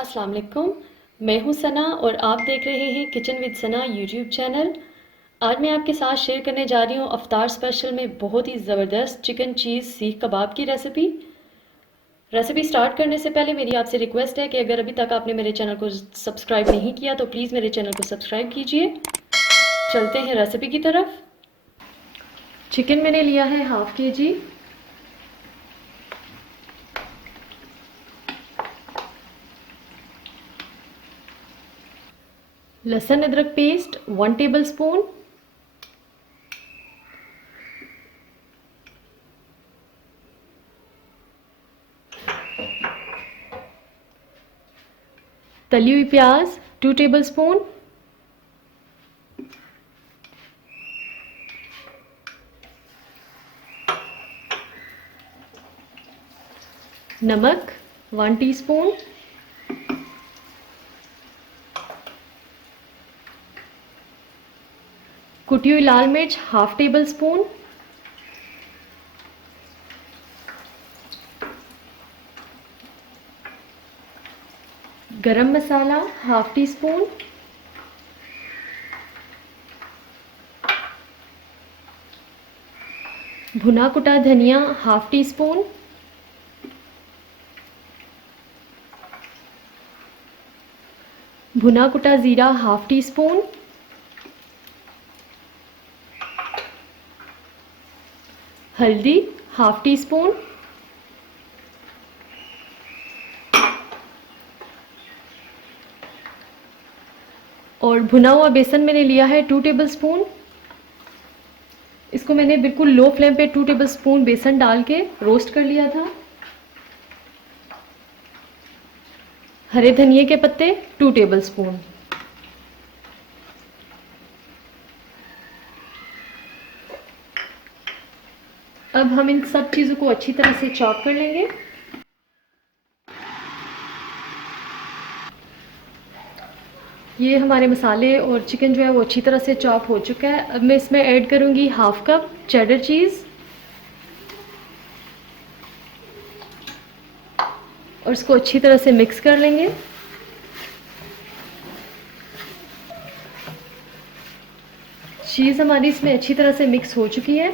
अस्सलाम वालेकुम। मैं हूं सना और आप देख रहे हैं kitchen with Sana YouTube channel. आज मैं आपके साथ शेयर करने जा रही हूं अफ्तार स्पेशल में बहुत ही ज़बरदस्त चिकन चीज़ सीख कबाब की रेसिपी स्टार्ट करने से पहले मेरी आपसे रिक्वेस्ट है कि अगर अभी तक आपने मेरे चैनल को सब्सक्राइब नहीं किया तो प्लीज़ मेरे चैनल को सब्सक्राइब कीजिए। चलते हैं रेसिपी की तरफ। चिकन मैंने लिया है हाफ़ kg। लहसुन अदरक पेस्ट 1 टेबलस्पून। तली हुई प्याज 2 टेबलस्पून। नमक 1 टीस्पून। कुटी हुई लाल मिर्च हाफ टेबल स्पून। गरम मसाला हाफ टी स्पून। भुना कुटा धनिया हाफ टी स्पून। भुना कुटा ज़ीरा हाफ टी स्पून। हल्दी हाफ टी स्पून। और भुना हुआ बेसन मैंने लिया है 2 टेबल स्पून। इसको मैंने बिल्कुल लो फ्लेम पे 2 टेबल स्पून बेसन डाल के रोस्ट कर लिया था। हरे धनिए के पत्ते 2 टेबल स्पून। अब हम इन सब चीज़ों को अच्छी तरह से चॉप कर लेंगे। ये हमारे मसाले और चिकन जो है वो अच्छी तरह से चॉप हो चुका है। अब मैं इसमें ऐड करूँगी हाफ कप चेडर चीज़ और इसको अच्छी तरह से मिक्स कर लेंगे। चीज़ हमारी इसमें अच्छी तरह से मिक्स हो चुकी है।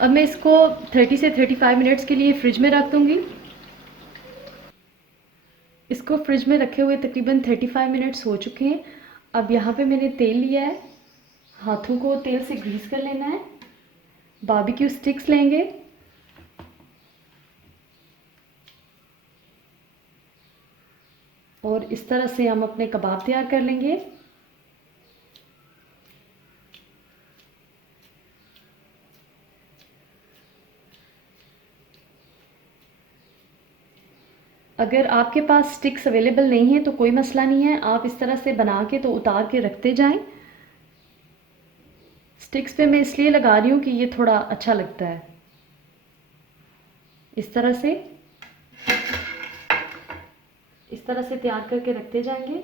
अब मैं इसको 30 से 35 मिनट्स के लिए फ्रिज में रख दूँगी। इसको फ्रिज में रखे हुए तकरीबन 35 मिनट्स हो चुके हैं। अब यहाँ पे मैंने तेल लिया है, हाथों को तेल से ग्रीस कर लेना है। बारबेक्यू स्टिक्स लेंगे और इस तरह से हम अपने कबाब तैयार कर लेंगे। अगर आपके पास स्टिक्स अवेलेबल नहीं है तो कोई मसला नहीं है, आप इस तरह से बना के तो उतार के रखते जाएं। स्टिक्स पे मैं इसलिए लगा रही हूँ कि ये थोड़ा अच्छा लगता है। इस तरह से तैयार करके रखते जाएंगे।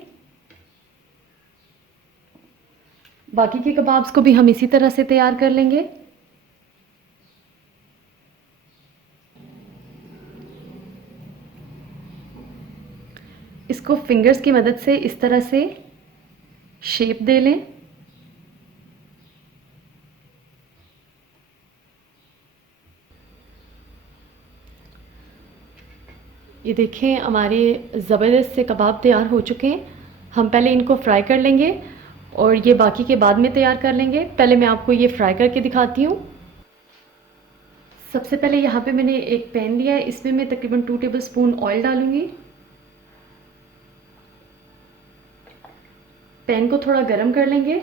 बाकी के कबाब्स को भी हम इसी तरह से तैयार कर लेंगे। इसको फिंगर्स की मदद से इस तरह से शेप दे लें। ये देखें हमारे ज़बरदस्त से कबाब तैयार हो चुके हैं। हम पहले इनको फ्राई कर लेंगे और ये बाकी के बाद में तैयार कर लेंगे। पहले मैं आपको ये फ्राई करके दिखाती हूँ। सबसे पहले यहाँ पे मैंने एक पैन लिया है, इसमें मैं तकरीबन 2 टेबल स्पून ऑयल डालूंगी। पैन को थोड़ा गर्म कर लेंगे।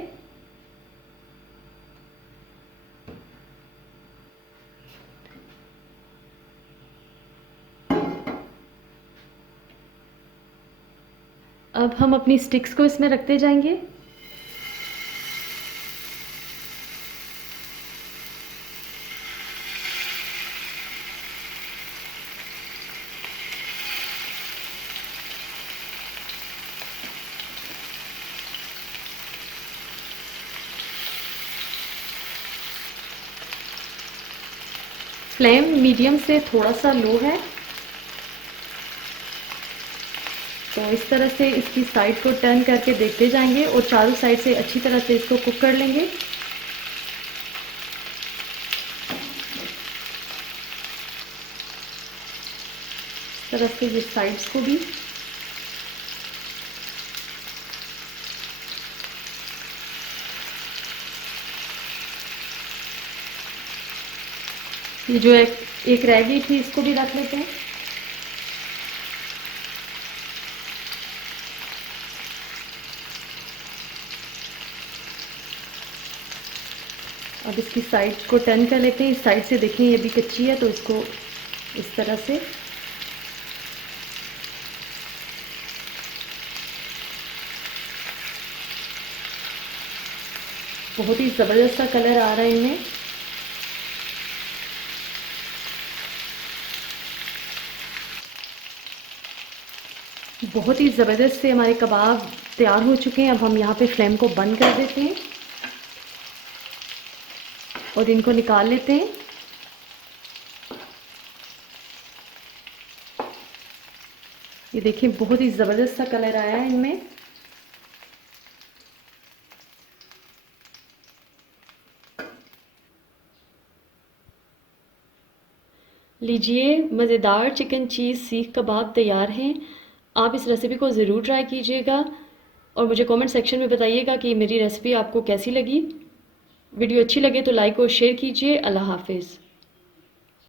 अब हम अपनी स्टिक्स को इसमें रखते जाएंगे। फ्लेम मीडियम से थोड़ा सा लो है। तो तो इस तरह से इसकी साइड को टर्न करके देखते जाएंगे और चारों साइड से अच्छी तरह से इसको कुक कर लेंगे। इस तरह से ये साइड्स को भी। ये जो एक रह गई थी इसको भी रख लेते हैं। अब इसकी साइड को टर्न कर लेते हैं। इस साइड से देखें ये भी कच्ची है, तो इसको इस तरह से बहुत ही ज़बरदस्त सा कलर आ रहा है इनमें। बहुत ही ज़बरदस्त से हमारे कबाब तैयार हो चुके हैं। अब हम यहाँ पे फ्लेम को बंद कर देते हैं और इनको निकाल लेते हैं। ये देखिए बहुत ही ज़बरदस्त सा कलर आया है इनमें। लीजिए, मज़ेदार चिकन चीज़ सीख कबाब तैयार हैं। आप इस रेसिपी को ज़रूर ट्राई कीजिएगा और मुझे कमेंट सेक्शन में बताइएगा कि मेरी रेसिपी आपको कैसी लगी। वीडियो अच्छी लगे तो लाइक और शेयर कीजिए। अल्लाह हाफिज़।